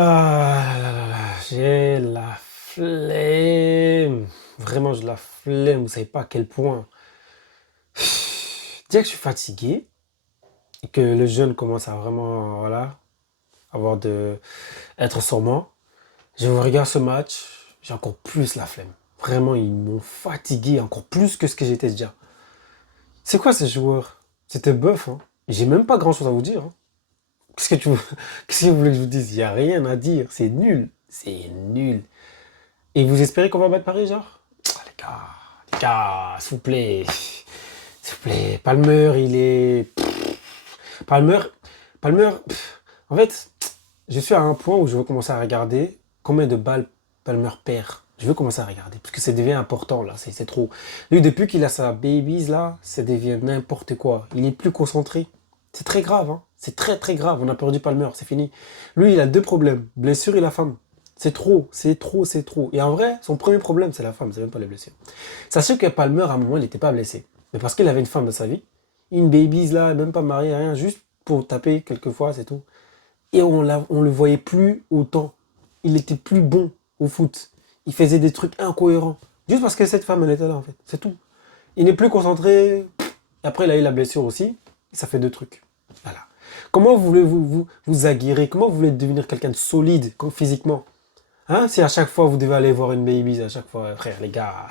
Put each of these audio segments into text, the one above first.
Ah là là là, j'ai la flemme. Vraiment, j'ai la flemme. Vous savez pas à quel point. Dès que je suis fatigué et que le jeune commence à vraiment, voilà, avoir être sur moi, je regarde ce match, j'ai encore plus la flemme. Vraiment, ils m'ont fatigué encore plus que ce que j'étais déjà. C'est quoi ces joueurs? C'était bœuf, hein. J'ai même pas grand chose à vous dire, hein. Qu'est-ce que tu veux... Qu'est-ce que vous voulez que je vous dise? Il y a rien à dire. C'est nul. C'est nul. Et vous espérez qu'on va battre Paris, genre? Ah, les gars, s'il vous plaît. S'il vous plaît. Palmer, il est. Palmer. Palmer. En fait, je suis à un point où je veux commencer à regarder combien de balles Palmer perd. Je veux commencer à regarder. Parce que ça devient important, là. C'est trop. Lui, depuis qu'il a sa babies, là, ça devient n'importe quoi. Il est plus concentré. C'est très grave, hein. C'est très, très grave. On a perdu Palmer. C'est fini. Lui, il a deux problèmes. Blessure et la femme. C'est trop, c'est trop, c'est trop. Et en vrai, son premier problème, c'est la femme, c'est même pas les blessures. Sachez que Palmer, à un moment, il n'était pas blessé. Mais parce qu'il avait une femme dans sa vie, une baby's là, même pas mariée, rien, juste pour taper quelques fois, c'est tout. Et on le voyait plus autant. Il était plus bon au foot. Il faisait des trucs incohérents. Juste parce que cette femme, elle était là, en fait. C'est tout. Il n'est plus concentré. Et après, il a eu la blessure aussi. Et ça fait deux trucs. Voilà. Comment voulez-vous vous aguerrir? Comment vous voulez devenir quelqu'un de solide physiquement? Hein, si à chaque fois vous devez aller voir une baby, à chaque fois, frère, les gars,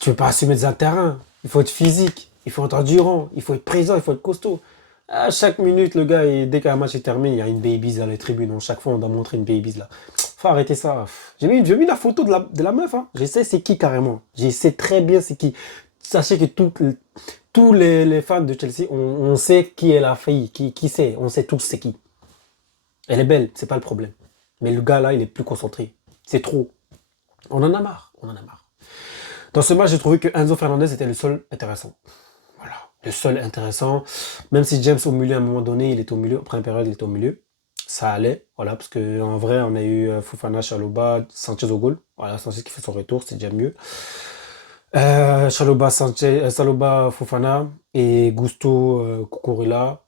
tu veux pas assumer des terrain. Il faut être physique, il faut être endurant, il faut être présent, il faut être costaud. À chaque minute, le gars, dès qu'un match est terminé, il y a une baby dans les tribunes. Donc, chaque fois, on doit montrer une baby là. Faut arrêter ça. J'ai mis la photo de la meuf. Hein. Je sais c'est qui carrément. Je sais très bien c'est qui. Sachez que tous les fans de Chelsea, on sait qui est la fille, qui c'est. On sait tous c'est qui. Elle est belle, c'est pas le problème. Mais le gars là, il est plus concentré. C'est trop. On en a marre. On en a marre. Dans ce match, j'ai trouvé que Enzo Fernandez était le seul intéressant. Voilà. Le seul intéressant. Même si James au milieu, à un moment donné, il était au milieu. En première période, il était au milieu. Ça allait. Voilà. Parce qu'en vrai, on a eu Fofana, Chalobah, Sanchez au goal. Voilà. Sanchez qui fait son retour. C'est déjà mieux. Chalobah, Sanchez, Chalobah, Fofana et Gusto, Cucurella.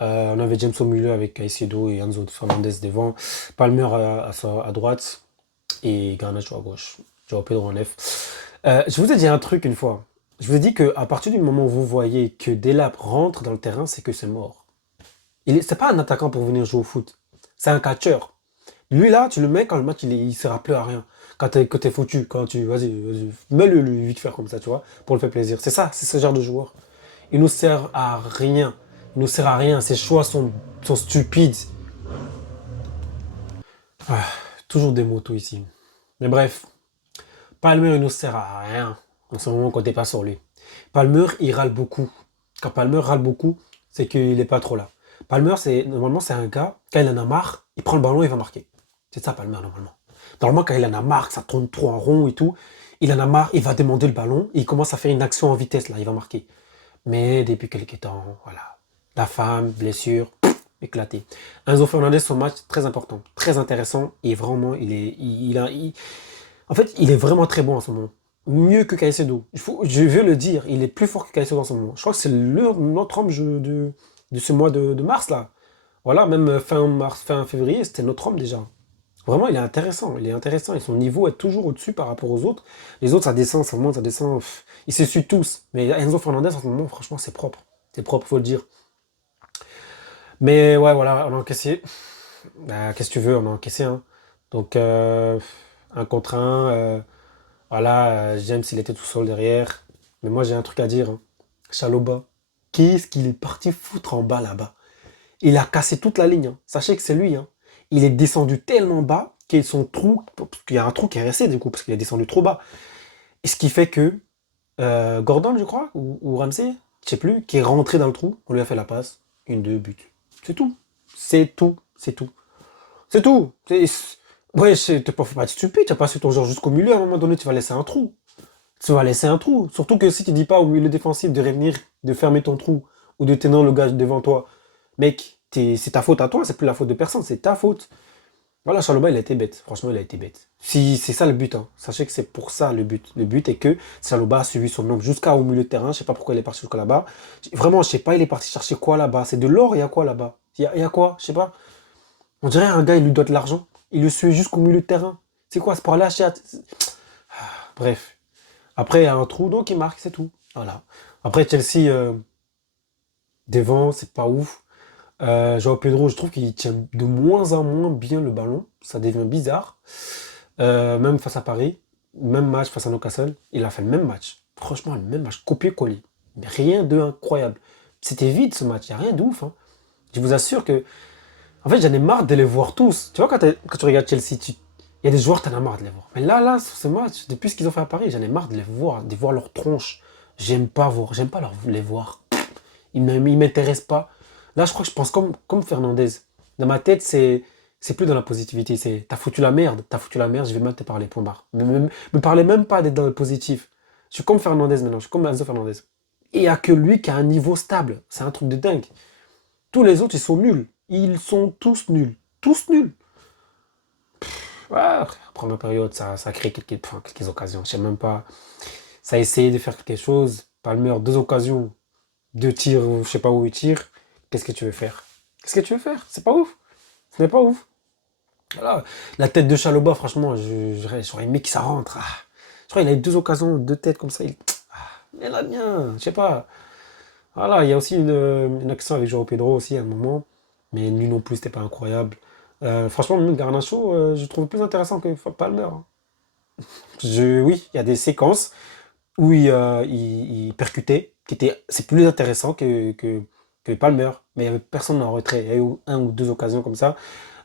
On avait James au milieu avec Caicedo et Enzo Fernandez devant. Palmer à droite et Garnacho à gauche. Joao Pedro en F. Je vous ai dit un truc une fois. Je vous ai dit qu'à partir du moment où vous voyez que Delap rentre dans le terrain, c'est que c'est mort. C'est pas un attaquant pour venir jouer au foot. C'est un catcheur. Lui là, tu le mets quand le match il sert plus à rien. Quand t'es foutu, quand vas-y, mets-le lui vite faire comme ça, tu vois, pour le faire plaisir. C'est ça, c'est ce genre de joueur. Il nous sert à rien. Il nous sert à rien. Ses choix sont stupides. Ah, toujours des motos ici. Mais bref, Palmer, il nous sert à rien en ce moment qu'on comptait pas sur lui. Palmer, il râle beaucoup. Quand Palmer râle beaucoup, c'est qu'il n'est pas trop là. Palmer, normalement, c'est un gars, quand il en a marre, il prend le ballon et il va marquer. C'est ça, Palmer, normalement. Normalement, quand il en a marre, que ça tourne trop en rond et tout, il en a marre, il va demander le ballon et il commence à faire une action en vitesse, là, il va marquer. Mais depuis quelques temps, voilà. La femme, blessure, éclaté. Enzo Fernandez, son match, très important, très intéressant et vraiment, en fait, il est vraiment très bon en ce moment. Mieux que Caicedo. Je veux le dire, il est plus fort que Caicedo en ce moment. Je crois que c'est notre homme de ce mois de mars là. Voilà, même fin mars, fin février, c'était notre homme déjà. Vraiment, il est intéressant, il est intéressant. Et son niveau est toujours au-dessus par rapport aux autres. Les autres, ça descend, ça monte, ça descend. Ils se suivent tous. Mais Enzo Fernandez, en ce moment, franchement, c'est propre. C'est propre, faut le dire. Mais ouais, voilà, on a encaissé. Bah, qu'est-ce que tu veux, on a encaissé. Hein. Donc, un contre un. Voilà, James, il était tout seul derrière. Mais moi, j'ai un truc à dire. Hein. Chalobah, qu'est-ce qu'il est parti foutre en bas là-bas? Il a cassé toute la ligne. Hein. Sachez que c'est lui. Hein. Il est descendu tellement bas qu'il son trou, parce qu'il y a un trou qui est resté du coup, parce qu'il est descendu trop bas. Et ce qui fait que Gordon, je crois, ou Ramsey, je sais plus, qui est rentré dans le trou, on lui a fait la passe. Une, deux buts. C'est tout. C'est tout. C'est tout. C'est tout. Ouais, faut pas être stupide. Tu n'as pas su ton genre jusqu'au milieu. À un moment donné, tu vas laisser un trou. Tu vas laisser un trou. Surtout que si tu dis pas au milieu défensif de revenir, de fermer ton trou ou de tenir le gars devant toi, mec, c'est ta faute à toi, c'est plus la faute de personne, c'est ta faute. Voilà, Chalobah, il a été bête. Franchement, il a été bête. Si c'est ça le but, hein. Sachez que c'est pour ça le but. Le but est que Chalobah a suivi son homme jusqu'au milieu de terrain. Je sais pas pourquoi il est parti jusqu'à là-bas. Vraiment, je sais pas, il est parti chercher quoi là-bas. C'est de l'or, il y a quoi là-bas? Il y a quoi? Je sais pas. On dirait un gars, il lui doit de l'argent. Il le suit jusqu'au milieu de terrain. C'est quoi, c'est pour aller acheter. Bref. Après, il y a un trou, donc il marque, c'est tout. Voilà. Après, Chelsea, devant, c'est pas ouf. Joao Pedro, je trouve qu'il tient de moins en moins bien le ballon. Ça devient bizarre. Même face à Paris, même match face à Newcastle, il a fait le même match. Franchement, le même match, copier-coller. Mais rien de incroyable. C'était vide ce match, il n'y a rien de ouf, hein. Je vous assure que. En fait, j'en ai marre de les voir tous. Tu vois, quand tu regardes Chelsea, il y a des joueurs, t'en as marre de les voir. Mais là, sur ce match, depuis ce qu'ils ont fait à Paris, j'en ai marre de voir leur tronche. J'aime pas les voir. Ils ne m'intéressent pas. Là, je crois que je pense comme Fernandez. Dans ma tête, c'est plus dans la positivité. C'est t'as foutu la merde, je vais même te parler, point barre. Me parlez même pas d'être dans le positif. Je suis comme Fernandez maintenant, je suis comme Enzo Fernandez. Et il n'y a que lui qui a un niveau stable. C'est un truc de dingue. Tous les autres, ils sont nuls. Ils sont tous nuls. Tous nuls. Ouais, première période, ça crée quelques occasions. Je sais même pas. Ça a essayé de faire quelque chose. Palmer, deux occasions, deux tirs, je sais pas où il tire. Qu'est-ce que tu veux faire? Qu'est-ce que tu veux faire? C'est pas ouf. Ce n'est pas ouf. Voilà. La tête de Chaloba, franchement, j'aurais aimé que ça rentre. Je crois qu'il a eu deux occasions, deux têtes comme ça. Mais là, bien, je sais pas. Voilà, il y a aussi une action avec Joao Pedro aussi à un moment. Mais lui non plus, c'était pas incroyable. Franchement, même Garnacho, je trouve plus intéressant que Palmer, hein. Oui, il y a des séquences où il percutait, c'est plus intéressant que Palmer. Mais il y avait personne en retrait. Il y a eu un ou deux occasions comme ça,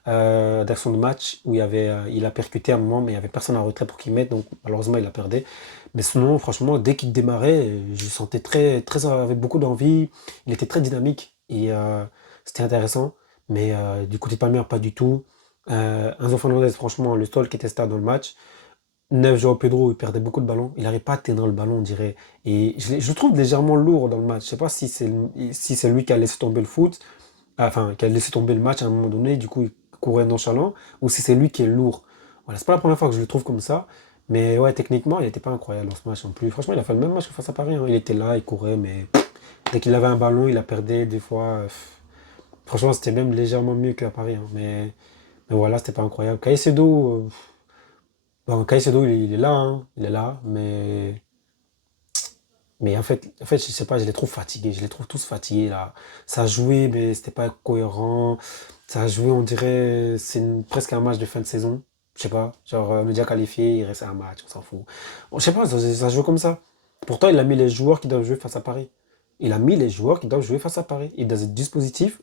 d'action de match, où il a percuté à un moment, mais il n'y avait personne en retrait pour qu'il mette, donc malheureusement il a perdu. Mais sinon, franchement, dès qu'il démarrait, je le sentais très, avec beaucoup d'envie. Il était très dynamique et c'était intéressant. Mais du côté de Palmer, pas du tout. Enzo Fernandez, franchement, le seul qui était stable dans le match. Neuf, Joao Pedro, il perdait beaucoup de ballons. Il n'arrive pas à atteindre le ballon, on dirait. Et je le trouve légèrement lourd dans le match. Je ne sais pas si c'est lui qui a laissé tomber le foot, enfin, qui a laissé tomber le match à un moment donné, du coup, il courait nonchalant, ou si c'est lui qui est lourd. Voilà, c'est pas la première fois que je le trouve comme ça. Mais ouais, techniquement, il n'était pas incroyable dans ce match non plus. Franchement, il a fait le même match que face à Paris, hein. Il était là, il courait, mais dès qu'il avait un ballon, il a perdu des fois. Franchement, c'était même légèrement mieux qu'à Paris, hein. Mais voilà, c'était pas incroyable. Caicedo, bon, Caicedo, il est là, hein, il est là, mais en fait, je sais pas, je les trouve fatigués, je les trouve tous fatigués là. Ça a joué, mais c'était pas cohérent. Ça a joué, on dirait, presque un match de fin de saison. Je sais pas, genre, on est déjà qualifié, il reste un match, on s'en fout. Bon, je sais pas, ça joue comme ça. Pourtant, il a mis les joueurs qui doivent jouer face à Paris. Il a mis les joueurs qui doivent jouer face à Paris. Il a des dispositifs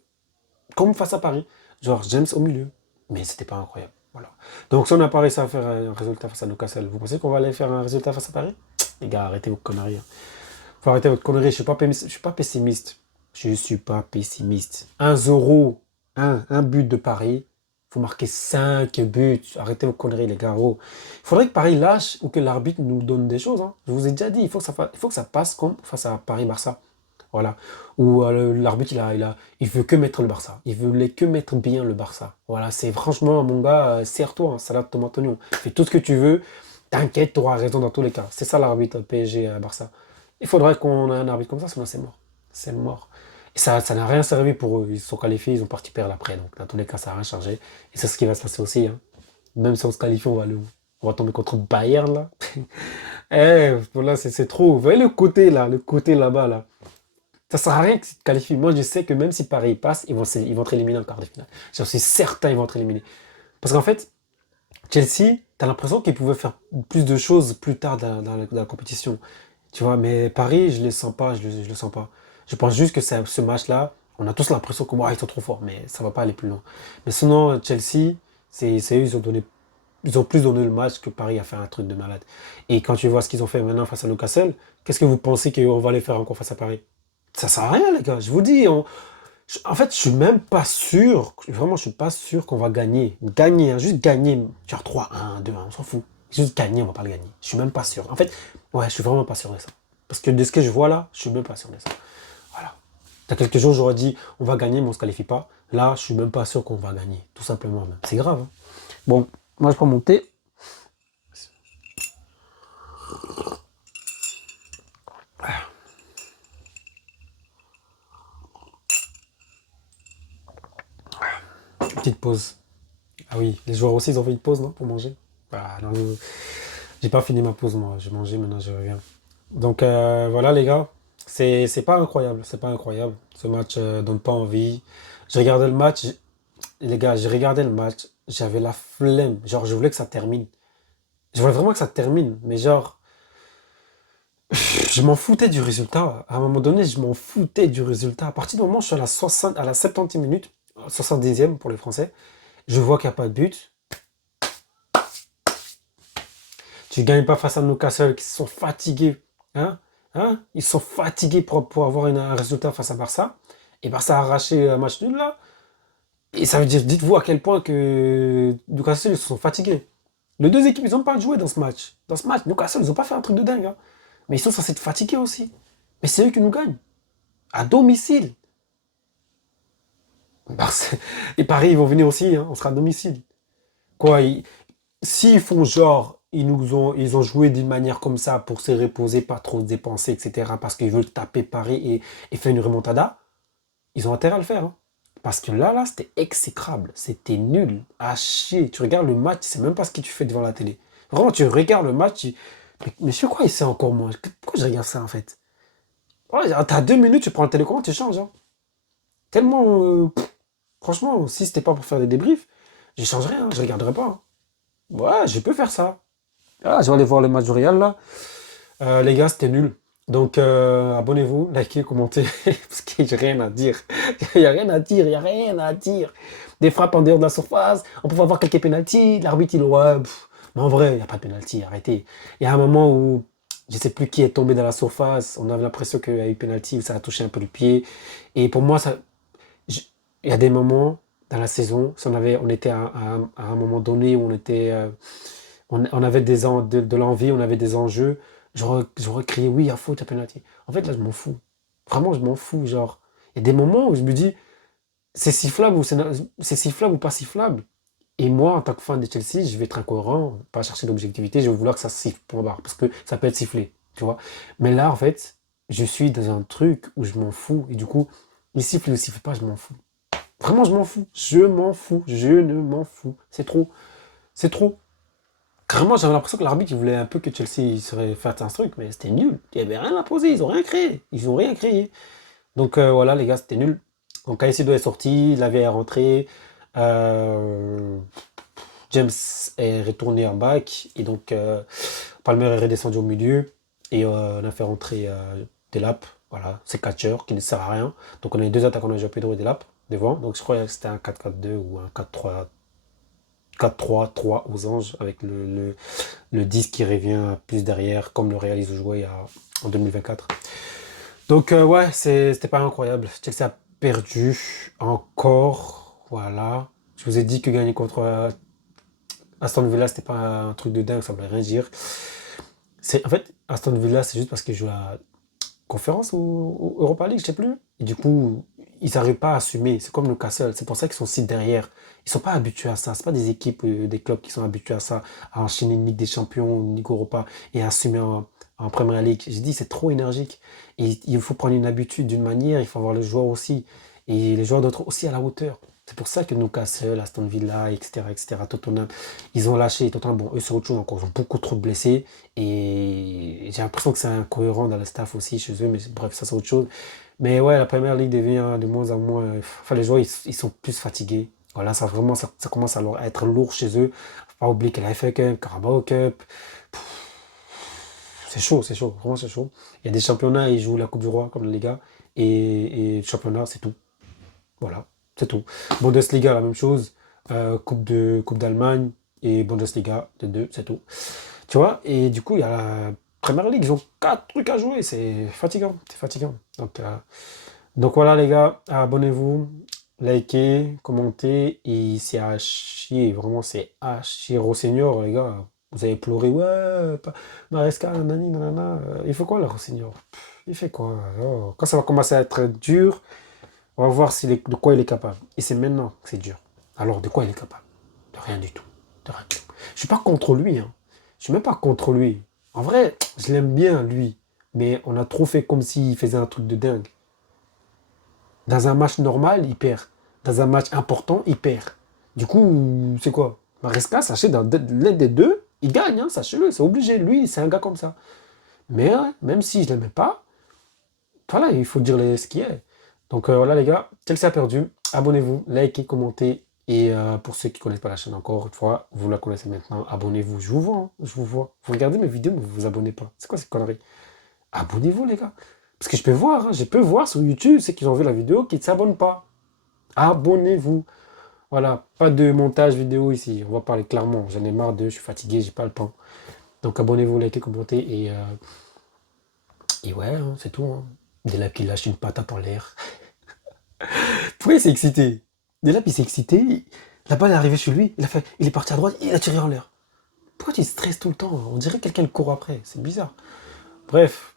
comme face à Paris. Genre, James au milieu. Mais c'était pas incroyable. Voilà. Donc, si on n'a pas réussi à faire un résultat face à Newcastle, vous pensez qu'on va aller faire un résultat face à Paris? Les gars, arrêtez vos conneries, hein. Faut arrêter votre connerie. Je suis pas pessimiste. Je suis pas pessimiste. 1-0, un but de Paris. Faut marquer 5 buts. Arrêtez vos conneries, les gars. Oh. Il faudrait que Paris lâche ou que l'arbitre nous donne des choses, hein. Je vous ai déjà dit, il faut que ça passe comme face à Paris-Barça. Voilà. Où l'arbitre, il veut que mettre le Barça. Il voulait que mettre bien le Barça. Voilà, c'est franchement, mon gars, serre-toi, hein, salade tomate oignon. Fais tout ce que tu veux. T'inquiète, tu auras raison dans tous les cas. C'est ça l'arbitre PSG-Barça. Il faudrait qu'on ait un arbitre comme ça, sinon c'est mort. C'est mort. Et ça n'a rien servi pour eux. Ils se sont qualifiés, ils ont parti perdre après. Donc, dans tous les cas, ça n'a rien changé. Et c'est ce qui va se passer aussi, hein. Même si on se qualifie, on va aller où? On va tomber contre Bayern, là. Voilà, c'est trop. Vous voyez le côté, là, le côté là-bas, là. Ça sert à rien que tu te qualifies. Moi, je sais que même si Paris passe, ils vont être éliminés en quart de finale. J'en suis certain, ils vont être éliminés. Parce qu'en fait, Chelsea, tu as l'impression qu'ils pouvaient faire plus de choses plus tard dans la compétition. Tu vois, mais Paris, je ne les sens pas, je le sens pas. Je pense juste que ce match-là, on a tous l'impression que ils sont trop forts, mais ça ne va pas aller plus loin. Mais sinon, Chelsea, c'est eux, ils ont plus donné le match que Paris a fait un truc de malade. Et quand tu vois ce qu'ils ont fait maintenant face à Newcastle, qu'est-ce que vous pensez qu'on va aller faire encore face à Paris? Ça sert à rien, les gars. Je vous dis, en fait, je suis même pas sûr, vraiment, je suis pas sûr qu'on va gagner. Gagner, hein, juste gagner, genre 3-1, 2-1, on s'en fout. Juste gagner, on va pas le gagner. Je suis même pas sûr. En fait, ouais, je suis vraiment pas sûr de ça. Parce que de ce que je vois là, je suis même pas sûr de ça. Voilà. Il y a quelques jours, j'aurais dit, on va gagner, mais on se qualifie pas. Là, je suis même pas sûr qu'on va gagner. Tout simplement, même. C'est grave, hein. Bon, moi, je prends mon thé. Petite pause. Ah oui, les joueurs aussi, ils ont fait une pause, non, pour manger? Ah, non, j'ai pas fini ma pause, moi. J'ai mangé, maintenant je reviens. Donc voilà, les gars, c'est pas incroyable, c'est pas incroyable. Ce match donne pas envie. J'ai regardé le match, les gars, j'ai regardé le match, j'avais la flemme. Genre, je voulais que ça termine. Je voulais vraiment que ça termine, mais genre, je m'en foutais du résultat. À un moment donné, je m'en foutais du résultat. À partir du moment où je suis à la 70e minute, 70e pour les Français, je vois qu'il n'y a pas de but. Tu gagnes pas face à Newcastle qui sont fatigués. Hein? Hein? Ils sont fatigués pour avoir un résultat face à Barça. Et Barça a arraché un match nul là. Et ça veut dire, dites-vous à quel point que Newcastle ils se sont fatigués. Les deux équipes, ils n'ont pas joué dans ce match. Dans ce match, Newcastle, ils n'ont pas fait un truc de dingue, hein. Mais ils sont censés être fatigués aussi. Mais c'est eux qui nous gagnent. À domicile. Et Paris, ils vont venir aussi, hein. On sera à domicile. Quoi, s'ils font genre, ils ont joué d'une manière comme ça pour se reposer, pas trop se dépenser, etc., parce qu'ils veulent taper Paris et faire une remontada, ils ont intérêt à le faire, hein. Parce que là, c'était exécrable. C'était nul, à chier. Tu regardes le match, tu sais même pas ce que tu fais devant la télé. Vraiment, tu regardes le match, mais sur quoi il sait encore moins? Pourquoi je regarde ça en fait? Ouais, t'as 2 minutes, tu prends le télécommande, tu changes, hein. Tellement, franchement, si c'était pas pour faire des débriefs, je changerais, hein, je regarderais pas, hein. Ouais, je peux faire ça. Ah, je vais aller voir le match du Real là. Les gars, c'était nul. Donc, abonnez-vous, likez, commentez, parce que j'ai rien à dire. Il n'y a rien à dire, il n'y a rien à dire. Des frappes en dehors de la surface, on pouvait avoir quelques pénaltys, l'arbitre il ouais, mais en vrai, il n'y a pas de pénalty, arrêtez. Il y a un moment où je ne sais plus qui est tombé dans la surface, on avait l'impression qu'il y a eu pénalty, ça a touché un peu le pied. Et pour moi, je- il y a des moments dans la saison, si on était à un moment donné où on avait de l'envie, on avait des enjeux. J'aurais crié oui, il y a faute, il y a penalty. En fait, là, je m'en fous. Vraiment, je m'en fous. Genre, il y a des moments où je me dis, c'est sifflable ou pas sifflable. Et moi, en tant que fan de Chelsea, je vais être incohérent, pas chercher l'objectivité, je vais vouloir que ça siffle, point barre, parce que ça peut être sifflé, tu vois. Mais là, en fait, je suis dans un truc où je m'en fous. Et du coup, il siffle ou il siffle pas, je m'en fous. Vraiment, je m'en fous. Je m'en fous. Je ne m'en fous. C'est trop. C'est trop. Carrément, j'avais l'impression que l'arbitre, il voulait un peu que Chelsea il serait fait un truc, mais c'était nul. Il n'y avait rien à poser, ils ont rien créé. Ils ont rien créé. Donc voilà, les gars, c'était nul. Donc Caicedo est sorti, Lavia est rentré, euh, James est retourné en back, et donc Palmer est redescendu au milieu, et on a fait rentrer Delap, voilà, c'est catcheur qui ne sert à rien. Donc on a eu deux attaquants, on a joué Pedro et Delap devant, donc je crois que c'était un 4-4-2 ou un 4-3 aux anges, avec le 10 qui revient plus derrière, comme le Real ils ont joué en 2024. Donc ouais, c'était pas incroyable. Chelsea a perdu encore. Voilà. Je vous ai dit que gagner contre Aston Villa, c'était pas un truc de dingue, ça ne voulait rien dire. En fait, Aston Villa, c'est juste parce qu'ils jouent la conférence ou Europa League, je sais plus. Et du coup, ils n'arrivent pas à assumer. C'est comme le Castle. C'est pour ça qu'ils sont si derrière. Ils sont pas habitués à ça. C'est pas des équipes, des clubs qui sont habitués à ça, à enchaîner une Ligue des Champions, une Ligue Europa et à assumer en Premier League. J'ai dit, c'est trop énergique. Et il faut prendre une habitude d'une manière. Il faut avoir les joueurs aussi. Et les joueurs doivent être aussi à la hauteur. C'est pour ça que Newcastle, Aston Villa, etc., etc., Tottenham, ils ont lâché. Tottenham, bon, eux, c'est autre chose encore. Ils ont beaucoup trop de blessés. Et j'ai l'impression que c'est incohérent dans le staff aussi chez eux. Mais bref, ça, c'est autre chose. Mais ouais, la première ligue devient de moins en moins. Enfin, les joueurs, ils sont plus fatigués. Voilà, ça commence à être lourd chez eux. Faut pas oublier que la FA Cup, Carabao Cup, c'est chaud, vraiment c'est chaud. Il y a des championnats, ils jouent la Coupe du Roi comme la Liga. Et le championnat, c'est tout. Voilà, c'est tout. Bundesliga, la même chose. Coupe d'Allemagne et Bundesliga, les deux, c'est tout. Tu vois, et du coup, il y a la Première Ligue, ils ont quatre trucs à jouer, c'est fatigant, c'est fatigant. Donc voilà les gars, abonnez-vous, likez, commentez, et c'est à chier, vraiment c'est à chier. Rossignol, les gars, vous avez pleuré, ouais, Maresca, nanani, nanana, il fait quoi le Rossignol? Il fait quoi? Oh, quand ça va commencer à être dur, on va voir de quoi il est capable. Et c'est maintenant que c'est dur. Alors de quoi il est capable? De rien du tout. De rien du tout. Je suis pas contre lui, hein. Je suis même pas contre lui. En vrai, je l'aime bien, lui. Mais on a trop fait comme s'il faisait un truc de dingue. Dans un match normal, il perd. Dans un match important, il perd. Du coup, c'est quoi? Maresca, sachez, dans l'un des deux, il gagne, hein, sachez-le, c'est obligé. Lui, c'est un gars comme ça. Mais même si je l'aimais pas, voilà, il faut dire ce qui est. Donc voilà les gars, Chelsea a perdu. Abonnez-vous, likez, commentez. Et pour ceux qui ne connaissent pas la chaîne encore une fois, vous la connaissez maintenant, abonnez-vous. Je vous vois, hein, je vous vois. Vous regardez mes vidéos, mais vous vous abonnez pas. C'est quoi cette connerie? Abonnez-vous les gars. Parce que je peux voir, hein, je peux voir sur YouTube ceux qui ont vu la vidéo qui ne s'abonnent pas. Abonnez-vous. Voilà, pas de montage vidéo ici. On va parler clairement. J'en ai marre de, je suis fatigué, j'ai pas le temps. Donc abonnez-vous, likez, commentez et ouais, hein, c'est tout. Hein. Delap qui lâche une patate en l'air. Pourquoi il s'est excité? Delap il s'est excité, la balle est arrivée sur lui, il est parti à droite, il a tiré en l'air. Pourquoi tu stresses tout le temps? On dirait que quelqu'un le court après, c'est bizarre. Bref,